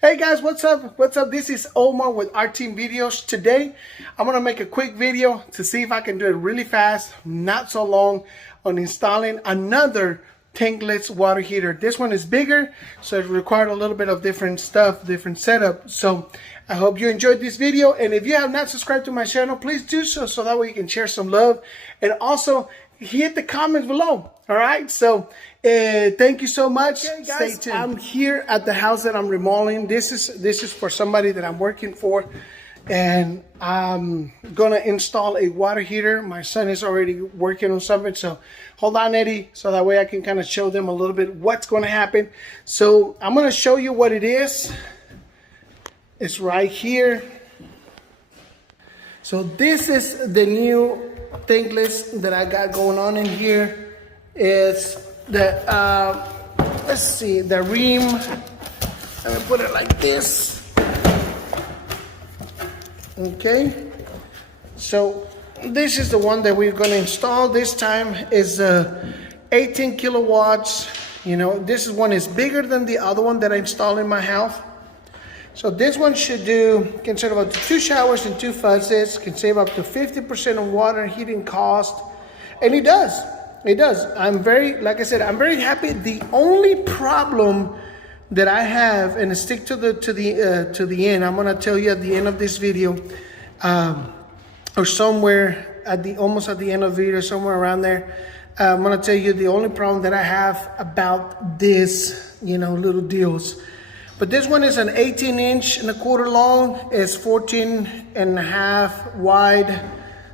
Hey guys, what's up? What's up? This is Omar with Our Team Videos. Today, I'm going to make a quick video to see if I can do it really fast, not so long, on installing another tankless water heater. This one is bigger, so it required a little bit of different stuff, different setup. So I hope you enjoyed this video. And if you have not subscribed to my channel, please do so that way you can share some love. And also, hit the comments below. All right, so thank you so much. Okay, guys, stay tuned. I'm here at the house that I'm remodeling. This is for somebody that I'm working for, and I'm gonna install a water heater. My son is already working on something, so hold on, Eddie, so that way I can kind of show them a little bit what's going to happen. So I'm gonna show you what it is. It's right here. So this is the new tankless that I got going on in here. Is the let's see, the rim. Let me put it like this. Okay, so this is the one that we're going to install this time. Is 18 kilowatts. You know, this one is bigger than the other one that I installed in my house. So this one can save up to 2 showers and 2 faucets, can save up to 50% of water and heating cost, and it does. It does. Like I said, I'm very happy. The only problem that I have, and stick to the end, I'm gonna tell you at the end of this video, or somewhere almost at the end of the video, somewhere around there. I'm gonna tell you the only problem that I have about this, little deals. But this one is an 18.25 long. It's 14.5 wide.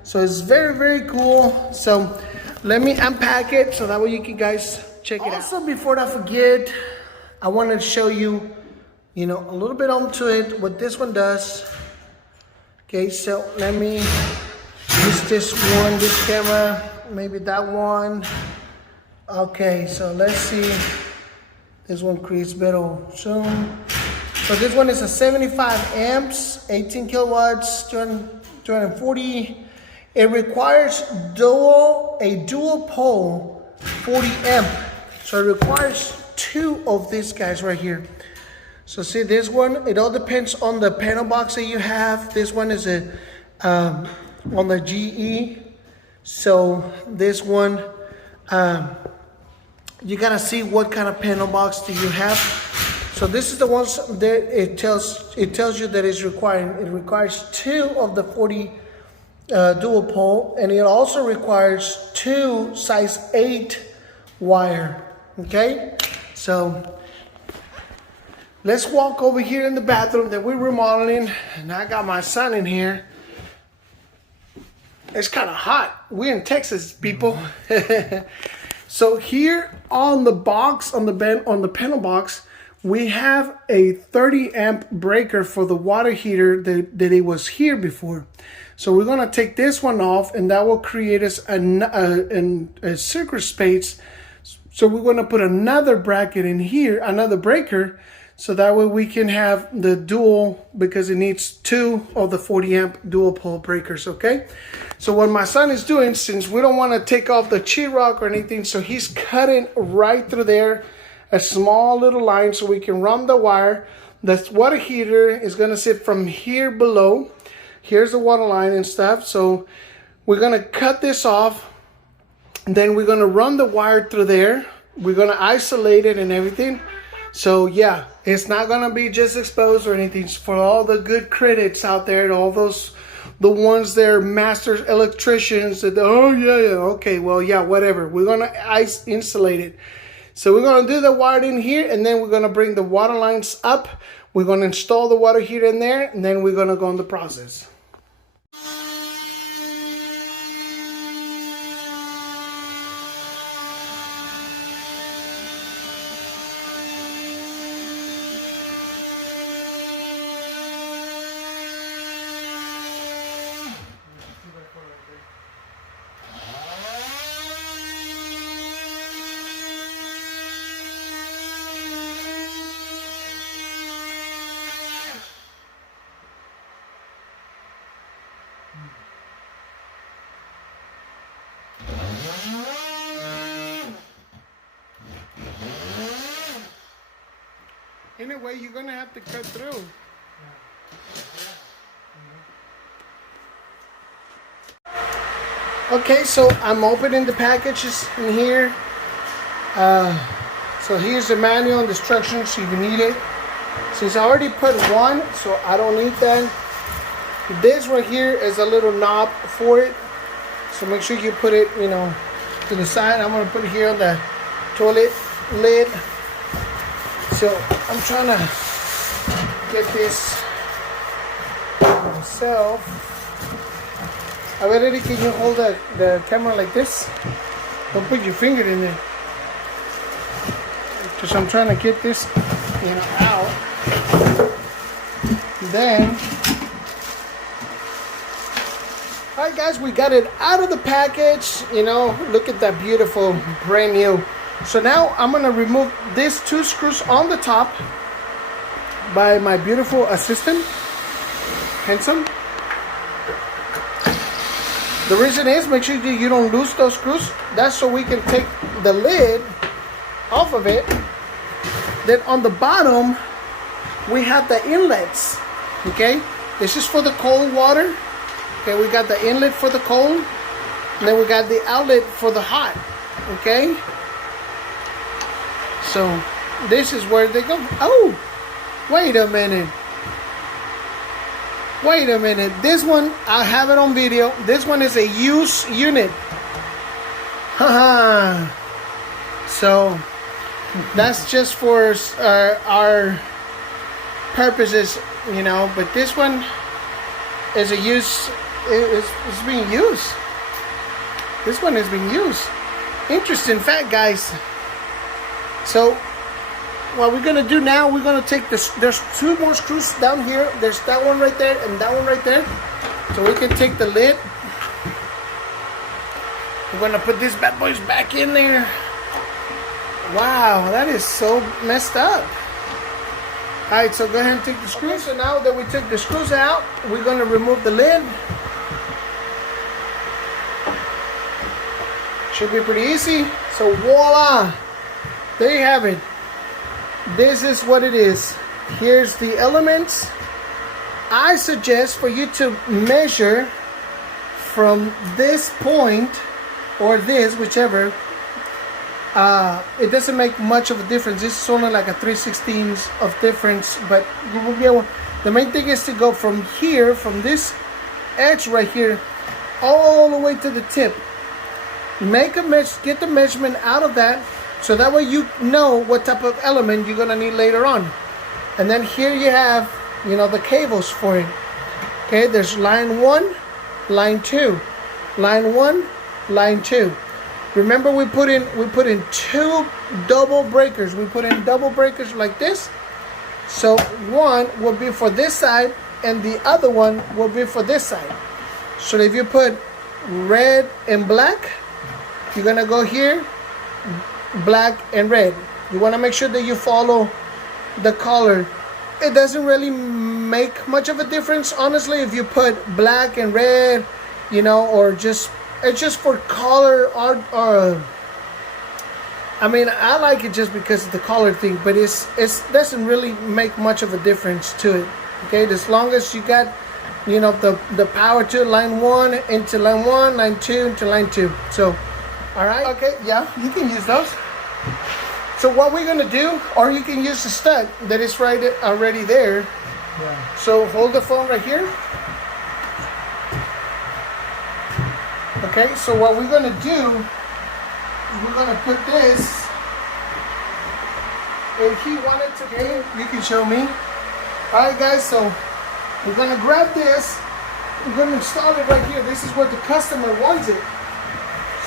So it's very, very cool. So let me unpack it so that way you can guys check it out. Also, before I forget, I wanted to show you, a little bit onto it, what this one does. Okay, so let me use this camera, maybe that one. Okay, so let's see. This one creates better zoom. So this one is a 75 amps, 18 kilowatts, 240. It requires a dual pole 40 amp. So it requires 2 of these guys right here. So see this one, it all depends on the panel box that you have. This one is on the GE. So this one, you gotta see what kind of panel box do you have. So this is the ones that it tells you that it's requiring. It requires 2 of the 40 dual pole, and it also requires 2 size 8 wire. Okay, so let's walk over here in the bathroom that we're remodeling, and I got my son in here. It's kind of hot. We're in Texas, people. So here on the box, on the panel box, we have a 30 amp breaker for the water heater that it was here before. So we're gonna take this one off, and that will create us a circuit space. So we're gonna put another bracket in here, another breaker, so that way we can have the dual, because it needs 2 of the 40 amp dual pole breakers, okay? So what my son is doing, since we don't wanna take off the sheetrock or anything, so he's cutting right through there, a small little line so we can run the wire. The water heater is gonna sit from here below. Here's the water line and stuff. So we're gonna cut this off, and then we're gonna run the wire through there. We're gonna isolate it and everything. So yeah, it's not gonna be just exposed or anything. For all the good critics out there, all the ones that are master electricians that, oh yeah, okay, well yeah, whatever. We're gonna insulate it. So we're gonna do the wiring here, and then we're gonna bring the water lines up. We're gonna install the water heater in there, and then we're gonna go on the process. Anyway, you're gonna have to cut through. Okay, so I'm opening the packages in here. So here's the manual and the instructions if you need it. Since I already put one, so I don't need that. This right here is a little knob for it. So make sure you put it, you know, to the side. I'm gonna put it here on the toilet lid. So I'm trying to get this myself. A ver, Eddie, can you hold the camera like this? Don't put your finger in there. Because I'm trying to get this, you know, out. Then, alright guys, we got it out of the package. You know, look at that beautiful, brand new. So now I'm going to remove these 2 screws on the top by my beautiful assistant, Handsome. The reason is, make sure you don't lose those screws. That's so we can take the lid off of it. Then on the bottom, we have the inlets. Okay, this is for the cold water. Okay, we got the inlet for the cold. And then we got the outlet for the hot. Okay. So this is where they go. Oh, wait a minute. Wait a minute. This one, I have it on video. This one is a use unit. Haha. So that's just for our purposes, you know. But this one is a use. It's being used. This one is being used. Interesting fact, guys. So what we're gonna do now, we're gonna take this. There's 2 more screws down here. There's that one right there and that one right there. So we can take the lid. We're gonna put these bad boys back in there. Wow, that is so messed up. Alright, so go ahead and take the screws. Okay, so now that we took the screws out, we're gonna remove the lid. Should be pretty easy. So voila! There you have it. This is what it is. Here's the elements. I suggest for you to measure from this point or this, whichever. It doesn't make much of a difference. This is only like a 3/16 of difference, but you will be able. The main thing is to go from here, from this edge right here, all the way to the tip. Make a get the measurement out of that. So that way you know what type of element you're gonna need later on. And then here you have, you know, the cables for it. Okay, there's line 1, line 2, line 1, line 2. Remember we put in 2 double breakers. We put in double breakers like this. So one will be for this side and the other one will be for this side. So if you put red and black, you're gonna go here, black and red. You want to make sure that you follow the color. It doesn't really make much of a difference, honestly, if you put black and red, you know, or just it's just for color or I mean, I like it just because of the color thing, but it doesn't really make much of a difference to it. Okay, as long as you got, you know, the power to line 1 into line 1, line 2 into line 2. So all right, okay, yeah, you can use those. So what we're gonna do, or you can use the stud that is right already there. Yeah. So hold the phone right here. Okay, so what we're gonna do is we're gonna put this. If he wanted to, okay, you can show me. All right, guys. So we're gonna grab this. We're gonna install it right here. This is where the customer wants it.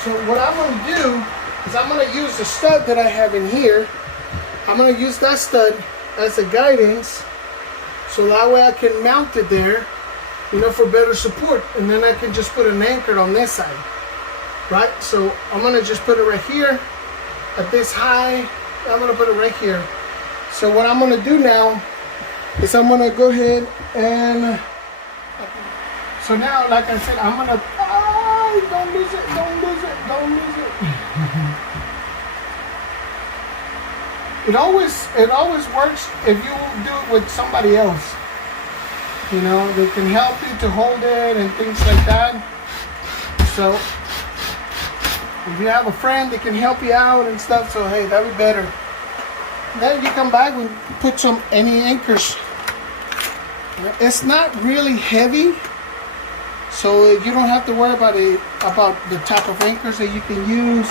So what I'm going to do is I'm going to use the stud that I have in here. I'm going to use that stud as a guidance. So that way I can mount it there, you know, for better support. And then I can just put an anchor on this side. Right? So I'm going to just put it right here at this high. I'm going to put it right here. So what I'm going to do now is I'm going to go ahead and... So now, like I said, I'm going to... Don't lose it, don't lose it, don't lose it. it always works if you do it with somebody else. You know, they can help you to hold it and things like that. So if you have a friend that can help you out and stuff, so hey, that'd be better. Then you come back and put any anchors. It's not really heavy, so you don't have to worry about the type of anchors that you can use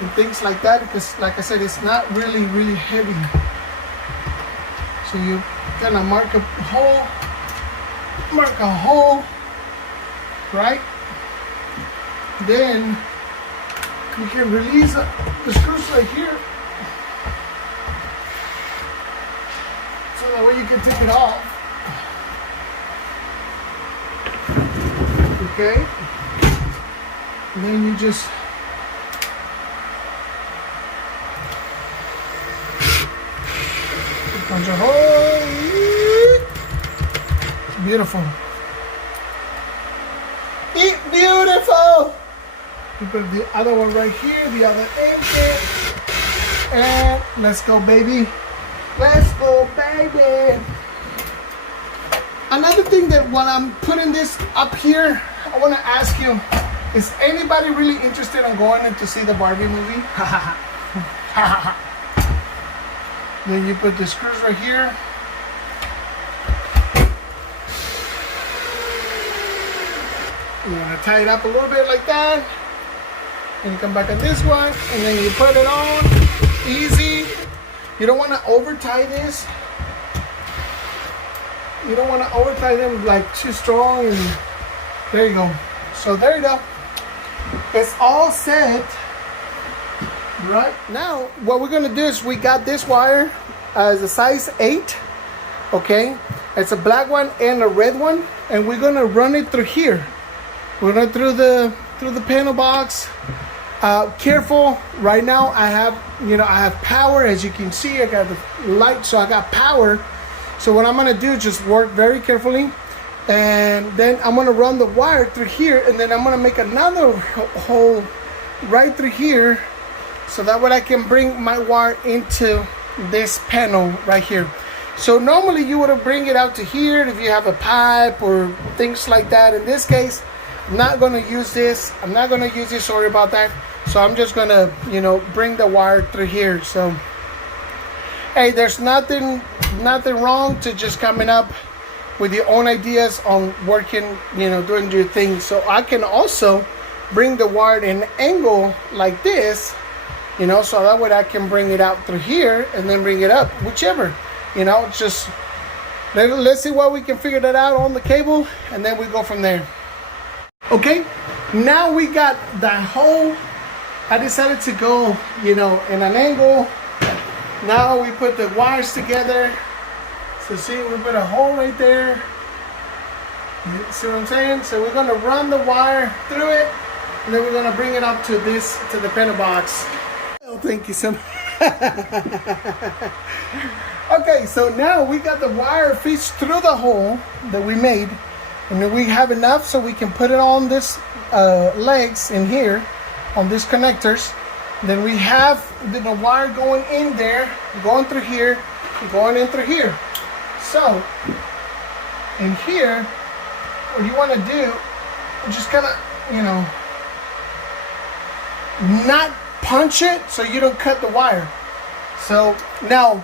and things like that, because like I said, it's not really heavy. So you kind of mark a hole, right? Then you can release the screws right here, so that way you can take it off. Okay, and then you just punch a hole. Beautiful. Beautiful. You put the other one right here, the other anchor, and let's go, baby. Let's go, baby. Another thing that while I'm putting this up here, I want to ask you, is anybody really interested in going in to see the Barbie movie? Then you put the screws right here. You want to tie it up a little bit like that. And you come back on this one, and then you put it on. Easy. You don't want to over tie this. You don't want to over tie them like too strong, and there you go. So there you go. It's all set. Right now, what we're gonna do is we got this wire as a size 8. Okay, it's a black one and a red one, and we're gonna run it through here. We're going through the panel box. Careful. Right now, I have power. As you can see, I got the light, so I got power. So what I'm gonna do is just work very carefully, and then I'm gonna run the wire through here, and then I'm gonna make another hole right through here, so that way I can bring my wire into this panel right here. So normally you would bring it out to here if you have a pipe or things like that. In this case, I'm not gonna use this. Sorry about that. So I'm just gonna, bring the wire through here. So, hey, there's nothing wrong to just coming up with your own ideas on working, doing your thing. So I can also bring the wire in an angle like this, so that way I can bring it out through here and then bring it up, whichever, just let's see what we can figure that out on the cable, and then we go from there. Okay, now we got that hole. I decided to go, in an angle. Now we put the wires together. So see, we put a hole right there. See what I'm saying? So we're gonna run the wire through it, and then we're gonna bring it up to the panel box. Oh, thank you so much. Okay, so now we got the wire fits through the hole that we made, and then we have enough so we can put it on this legs in here, on these connectors. Then we have the wire going in there, going through here, going in through here. So in here, what you want to do, just kind of, not punch it so you don't cut the wire. So now,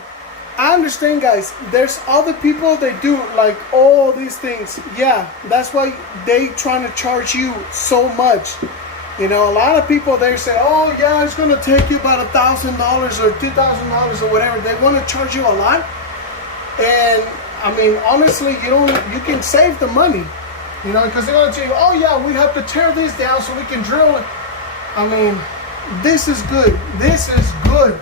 I understand, guys, there's other people that do like all these things. Yeah, that's why they trying to charge you so much. A lot of people, they say, oh yeah, it's gonna take you about $1,000 or $2,000 or whatever. They want to charge you a lot, and I mean, honestly, you can save the money, because they're gonna tell you, oh yeah, we have to tear this down so we can drill it. I mean, this is good. This is good.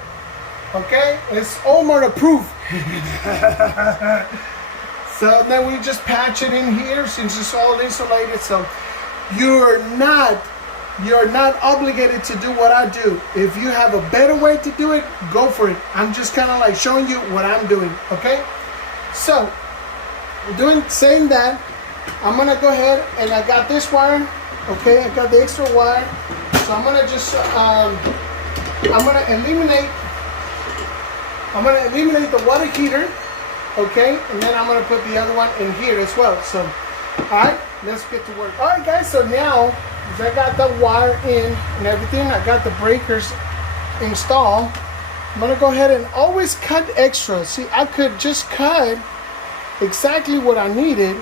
Okay, it's Omar approved. So then we just patch it in here since it's all insulated. So you're not obligated to do what I do. If you have a better way to do it, go for it. I'm just kind of like showing you what I'm doing. Okay, so saying that, I'm gonna go ahead and I got this wire. Okay, I got the extra wire, so I'm gonna just I'm gonna eliminate I'm gonna eliminate the water heater, okay? And then I'm gonna put the other one in here as well. So, all right, let's get to work. All right, guys, so now I got the wire in and everything, I got the breakers installed. I'm gonna go ahead and always cut extra. See, I could just cut exactly what I needed,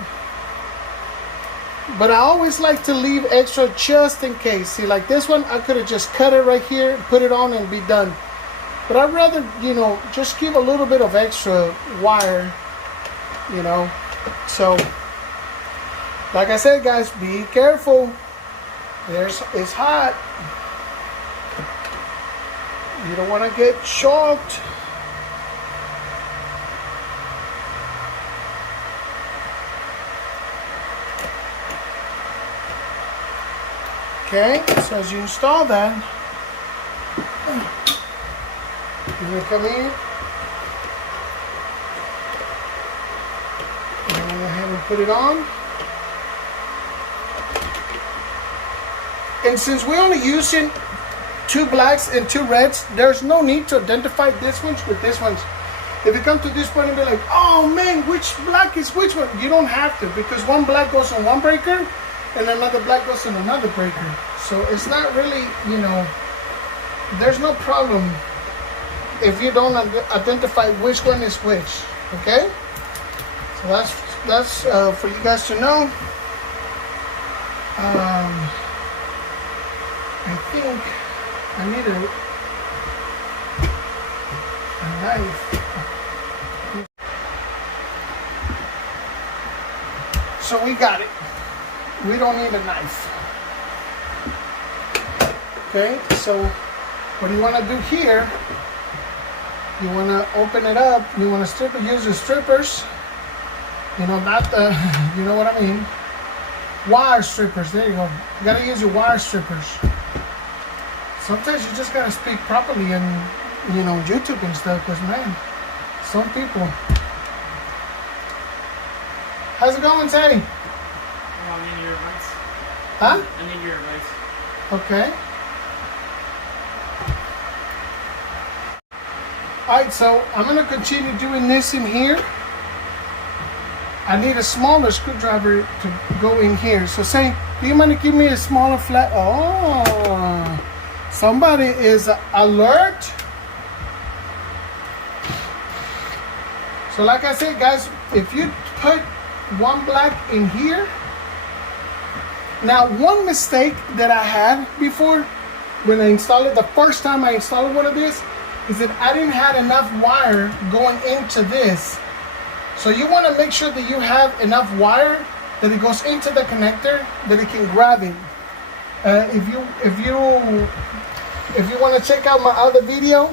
but I always like to leave extra just in case. See, like this one, I could have just cut it right here, put it on and be done. But I'd rather, you know, just keep a little bit of extra wire, you know. So, like I said, guys, be careful. It's hot. You don't want to get shocked. Okay, so as you install that, you're going to come in and go ahead and put it on. And since we're only using 2 blacks and 2 reds, there's no need to identify this ones with this ones. If you come to this point and be like, oh man, which black is which one? You don't have to, because one black goes on one breaker and another black goes on another breaker. So it's not really, you know, there's no problem if you don't identify which one is which, okay? So that's for you guys to know. I think I need a knife. So we got it. We don't need a knife. Okay, so what you want to do here, you want to open it up. You want to strip it, use the strippers. You know, not the, you know what I mean? Wire strippers, there you go. You got to use your wire strippers. Sometimes you just gotta speak properly and, you know, YouTube and stuff, because man, some people. How's it going, Teddy? Oh, I need your advice. Huh? I need your advice. Okay. Alright, so I'm gonna continue doing this in here. I need a smaller screwdriver to go in here. So say, do you mind to give me a smaller flat? Oh. Somebody is alert. So like I said, guys, if you put one black in here. Now, one mistake that I had before when I installed it, the first time I installed one of this, is that I didn't have enough wire going into this. So you want to make sure that you have enough wire that it goes into the connector, that it can grab it. If you want to check out my other video,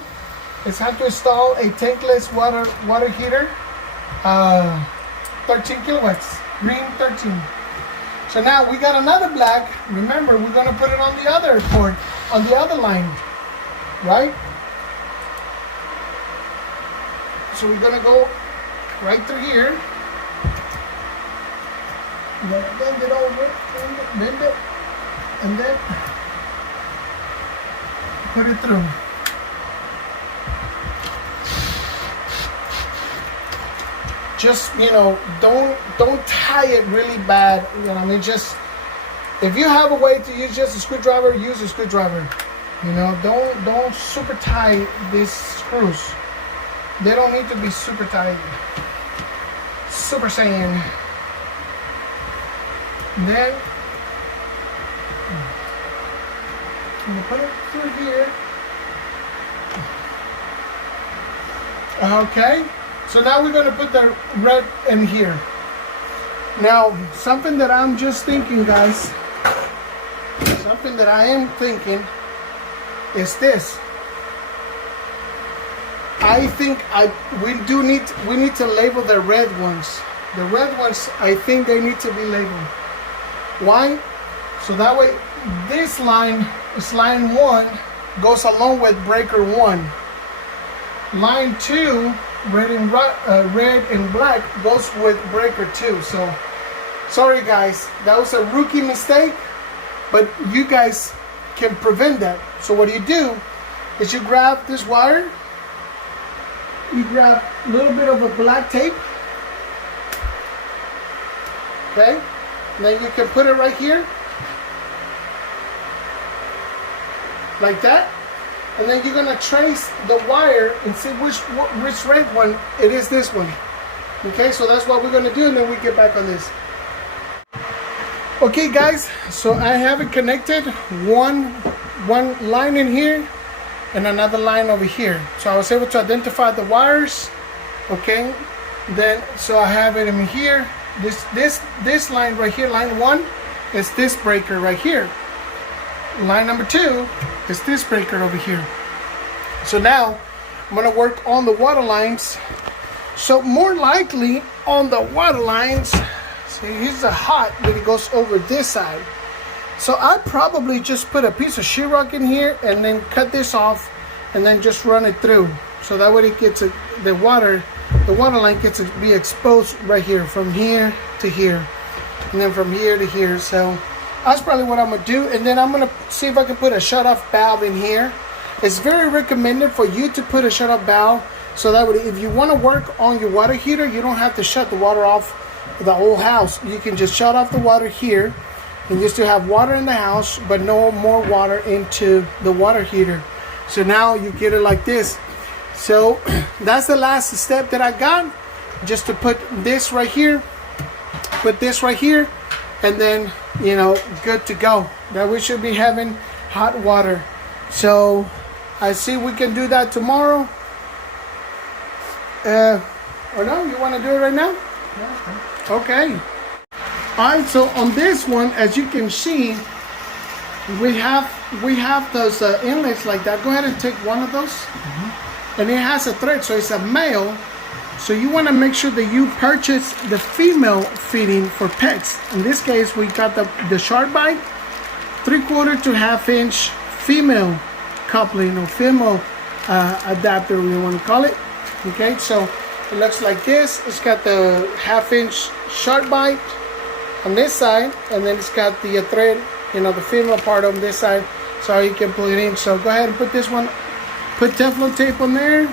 it's how to install a tankless water heater, 13 kilowatts, green 13. So now we got another black. Remember, we're going to put it on the other port, on the other line, right? So we're going to go right through here. You're going to bend it over, bend it, and then put it through. Just, you know, don't tie it really bad. You know, I mean, just if you have a way to use just a screwdriver, use a screwdriver. You know, don't super tie these screws. They don't need to be super tight. Super Saiyan. Then I'm gonna put it through here. Okay. So now we're going to put the red in here. Now, something that I'm just thinking, guys, something that I am thinking is this. I think we need to label the red ones. The red ones, I think they need to be labeled. Why? So that way, this line is line 1, goes along with breaker 1. Line 2, red and black, goes with breaker 2. So sorry guys, that was a rookie mistake, but you guys can prevent that. So what you do is you grab this wire, you grab a little bit of a black tape. Okay, and then you can put it right here, like that. And then you're gonna trace the wire and see which red one it is. This one. Okay, so that's what we're gonna do, and then we get back on this. Okay, guys. So I have it connected. One line in here, and another line over here. So I was able to identify the wires. Okay. Then so I have it in here. This line right here, line 1, is this breaker right here. Line number 2 is this breaker over here. So now I'm gonna work on the water lines. So more likely on the water lines, see, here's the hot that it goes over this side. So I probably just put a piece of sheetrock in here and then cut this off and then just run it through. So that way it gets the water line gets to be exposed right here, from here to here, and then from here to here. So that's probably what I'm gonna do. And then I'm gonna see if I can put a shut-off valve in here. It's very recommended for you to put a shut-off valve, so that way if you want to work on your water heater, you don't have to shut the water off the whole house. You can just shut off the water here, and you still have water in the house, but no more water into the water heater. So now you get it like this. So that's the last step that I got, just to put this right here, and then, you know, good to go. That we should be having hot water. So I see we can do that tomorrow. Or no, you want to do it right now? Yeah, Okay. All right, so on this one, as you can see, we have those inlets like that. Go ahead and take one of those. And it has a thread, so it's a male. So you want to make sure that you purchase the female fitting for pets. In this case, we got the Shark Bite 3/4 to 1/2 inch female coupling, or female adapter, we want to call it. Okay, so it looks like this. It's got the 1/2 inch Shark Bite on this side, and then it's got the thread, you know, the female part on this side, so you can pull it in. So go ahead and put this one. Put Teflon tape on there.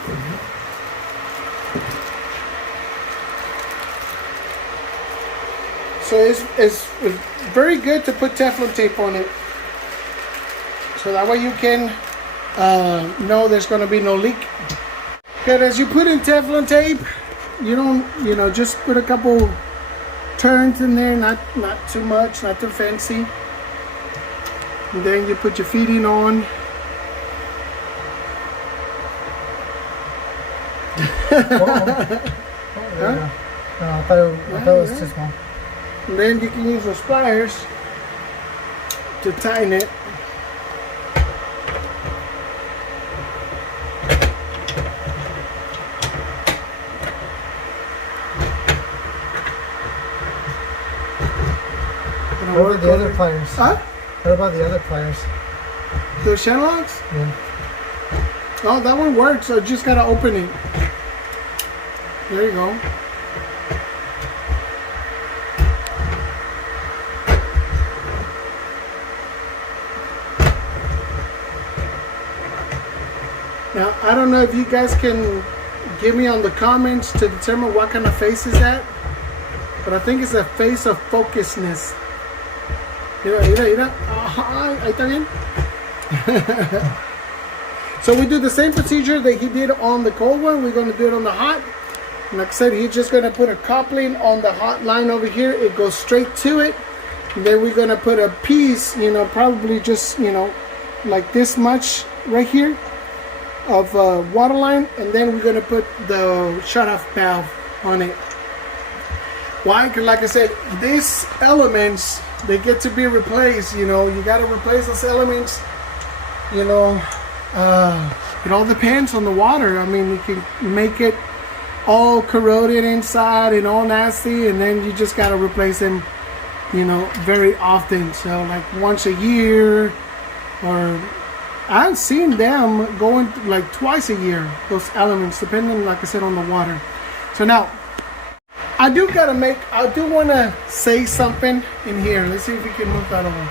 So it's very good to put Teflon tape on it, so that way you can know there's going to be no leak. And as you put in Teflon tape, you don't, you know, just put a couple turns in there, not too much, not too fancy. And then you put your feeding on. Oh, there you go. No, I thought it was too small. And then you can use those pliers to tighten it. What about the other pliers? Huh? What about the other pliers? The channel locks? Yeah. Oh, that one works, so just gotta open it. There you go. Now, I don't know if you guys can give me on the comments to determine what kind of face is that, but I think it's a face of focusness. Mira. Ahí está bien. So we do the same procedure that he did on the cold one. We're going to do it on the hot. And like I said, he's just going to put a coupling on the hot line over here. It goes straight to it. And then we're going to put a piece, you know, probably just, you know, like this much right here of water line. And then we're going to put the shut-off valve on it. Why? Because like I said, these elements, they get to be replaced. You know, you got to replace those elements. You know, it all depends on the water. I mean, you can make it all corroded inside and all nasty, and then you just got to replace them, you know, very often. So like once a year, or I've seen them going like twice a year, those elements, depending, like I said, on the water. So now, I do want to say something in here. Let's see if we can move that over.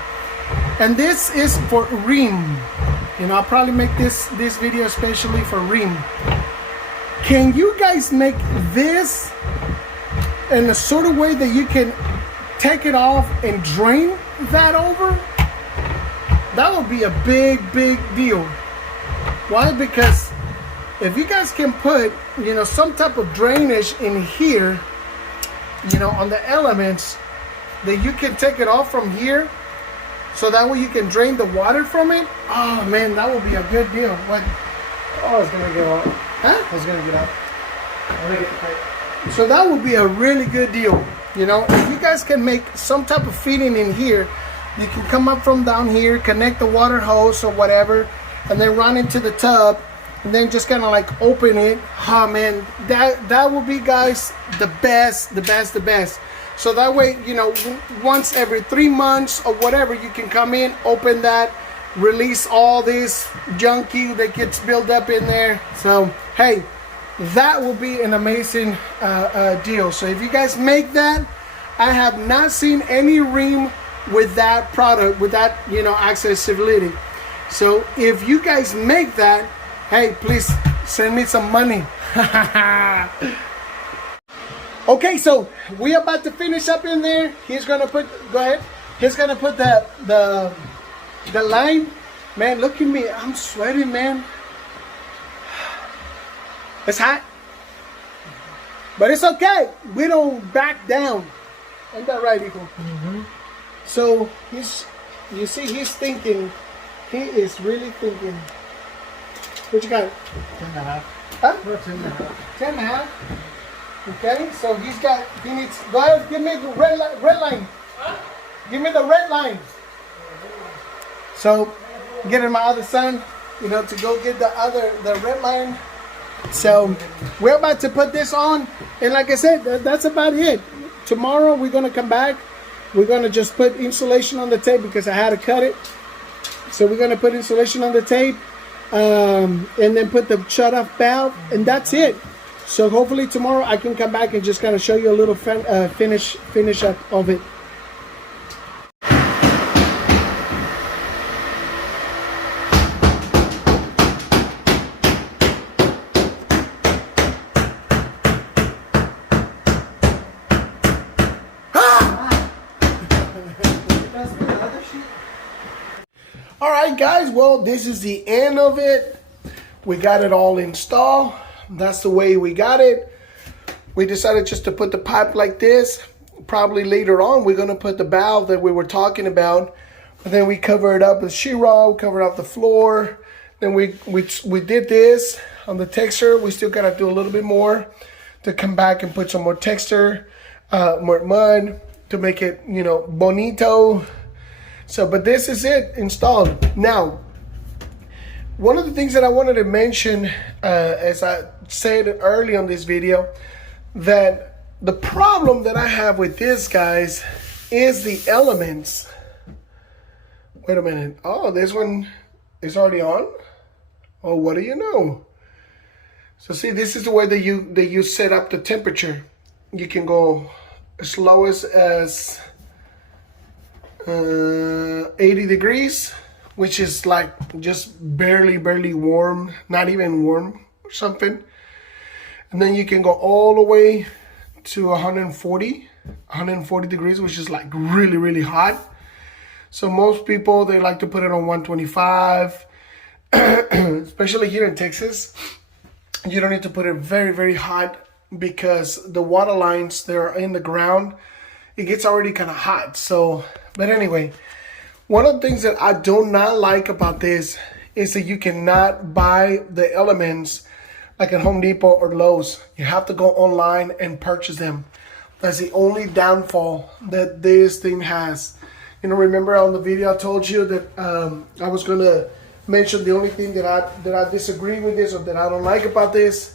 And this is for Ream. You know, I'll probably make this video especially for Ream. Can you guys make this in a sort of way that you can take it off and drain that over? That would be a big deal. Why? Because if you guys can put, you know, some type of drainage in here, you know, on the elements, that you can take it off from here, so that way you can drain the water from it. Oh man, that would be a good deal. What? Oh, it's gonna get out. Huh? It's gonna get out. I'm gonna get the pipe. So that would be a really good deal. You know, if you guys can make some type of feeding in here, you can come up from down here, connect the water hose or whatever, and then run into the tub, and then just kind of like open it. Oh man, that will be, guys, the best. So that way, you know, once every 3 months or whatever, you can come in, open that, release all this junky that gets built up in there. So hey, that will be an amazing deal. So if you guys make that, I have not seen any ream with that product, with that, you know, accessibility. So if you guys make that, hey, please send me some money. Okay, so we about to finish up in there. He's gonna put, go ahead. He's gonna put the line. Man, look at me, I'm sweating, man. It's hot, but it's okay. We don't back down. Ain't that right, Eagle? Mm-hmm. So you see, he's thinking. He is really thinking. What you got? 10.5. Huh? No, 10.5. 10.5. Okay, so he needs, go ahead, give me the red line. Huh? Give me the red line. So, getting my other son, you know, to go get the red line. So, we're about to put this on, and like I said, that's about it. Tomorrow, we're going to come back. We're going to just put insulation on the tape because I had to cut it. So, we're going to put insulation on the tape, and then put the shut-off valve, and that's it. So hopefully tomorrow I can come back and just kind of show you a little finish up of it. All right, guys. Well, this is the end of it. We got it all installed. That's the way we got it. We decided just to put the pipe like this. Probably later on, we're going to put the valve that we were talking about. And then we cover it up with sheetrock, cover up the floor. Then we did this on the texture. We still got to do a little bit more to come back and put some more texture, more mud to make it, you know, bonito. So, but this is it installed. Now, one of the things that I wanted to mention, as I said early on this video, that the problem that I have with this, guys, is the elements. Wait a minute. Oh, this one is already on? Oh, what do you know? So see, this is the way that you set up the temperature. You can go as low as 80 degrees. Which is like just barely warm, not even warm or something. And then you can go all the way to 140 degrees, which is like really hot. So most people, they like to put it on 125, especially here in Texas. You don't need to put it very hot because the water lines that are in the ground, it gets already kind of hot. So, but anyway, one of the things that I do not like about this is that you cannot buy the elements like at Home Depot or Lowe's. You have to go online and purchase them. That's the only downfall that this thing has. You know, remember on the video I told you that I was going to mention the only thing that I disagree with this or that I don't like about this.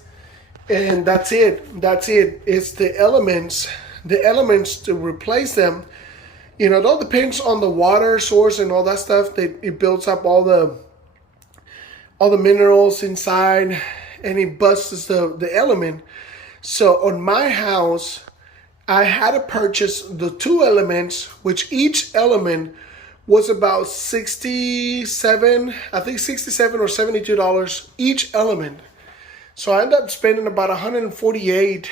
And that's it. That's it. It's the elements. The elements to replace them. You know, it all depends on the water source and all that stuff. That it builds up all the minerals inside, and it busts the element. So on my house, I had to purchase the 2 elements, which each element was about $67 or $72 each element. So I ended up spending about 148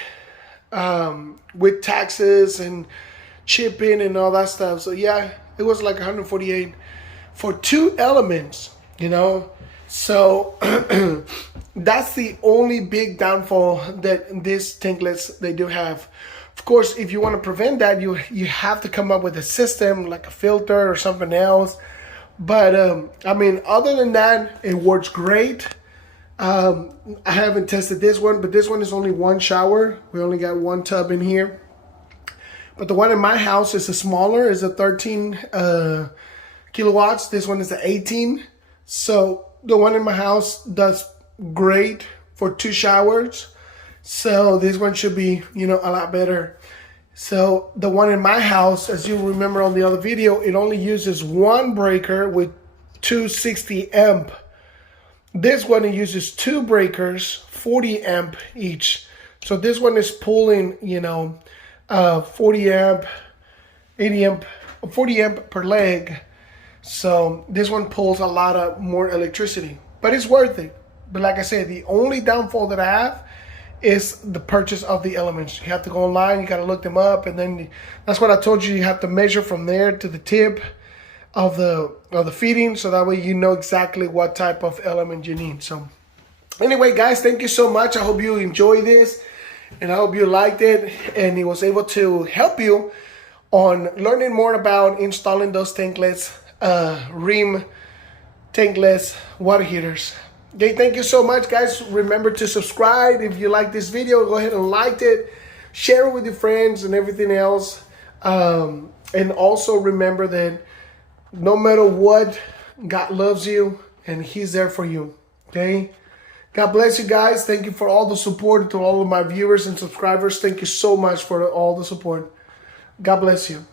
with taxes and shipping and all that stuff. So yeah, it was like 148 for 2 elements, you know. So that's the only big downfall that this tankless they do have. Of course, if you want to prevent that, you have to come up with a system like a filter or something else. But I mean, other than that, it works great. I haven't tested this one, but this one is only one shower. We only got one tub in here. But the one in my house is a smaller, is a 13 kilowatts. This one is an 18. So the one in my house does great for 2 showers. So this one should be, you know, a lot better. So the one in my house, as you remember on the other video, it only uses 1 breaker with 260 amp. This one it uses 2 breakers, 40 amp each. So this one is pulling, you know, 40 amp, 80 amp, 40 amp per leg. So this one pulls a lot of more electricity, but it's worth it. But like I said, the only downfall that I have is the purchase of the elements. You have to go online, you got to look them up, and then that's what I told you. You have to measure from there to the tip of the feeding, so that way you know exactly what type of element you need. So anyway, guys, thank you so much. I hope you enjoyed this, and I hope you liked it, and it was able to help you on learning more about installing those tankless rim tankless water heaters. Okay, thank you so much, guys. Remember to subscribe. If you like this video, go ahead and like it, share it with your friends and everything else. And also remember that no matter what, God loves you and He's there for you. Okay, God bless you guys. Thank you for all the support. To all of my viewers and subscribers, thank you so much for all the support. God bless you.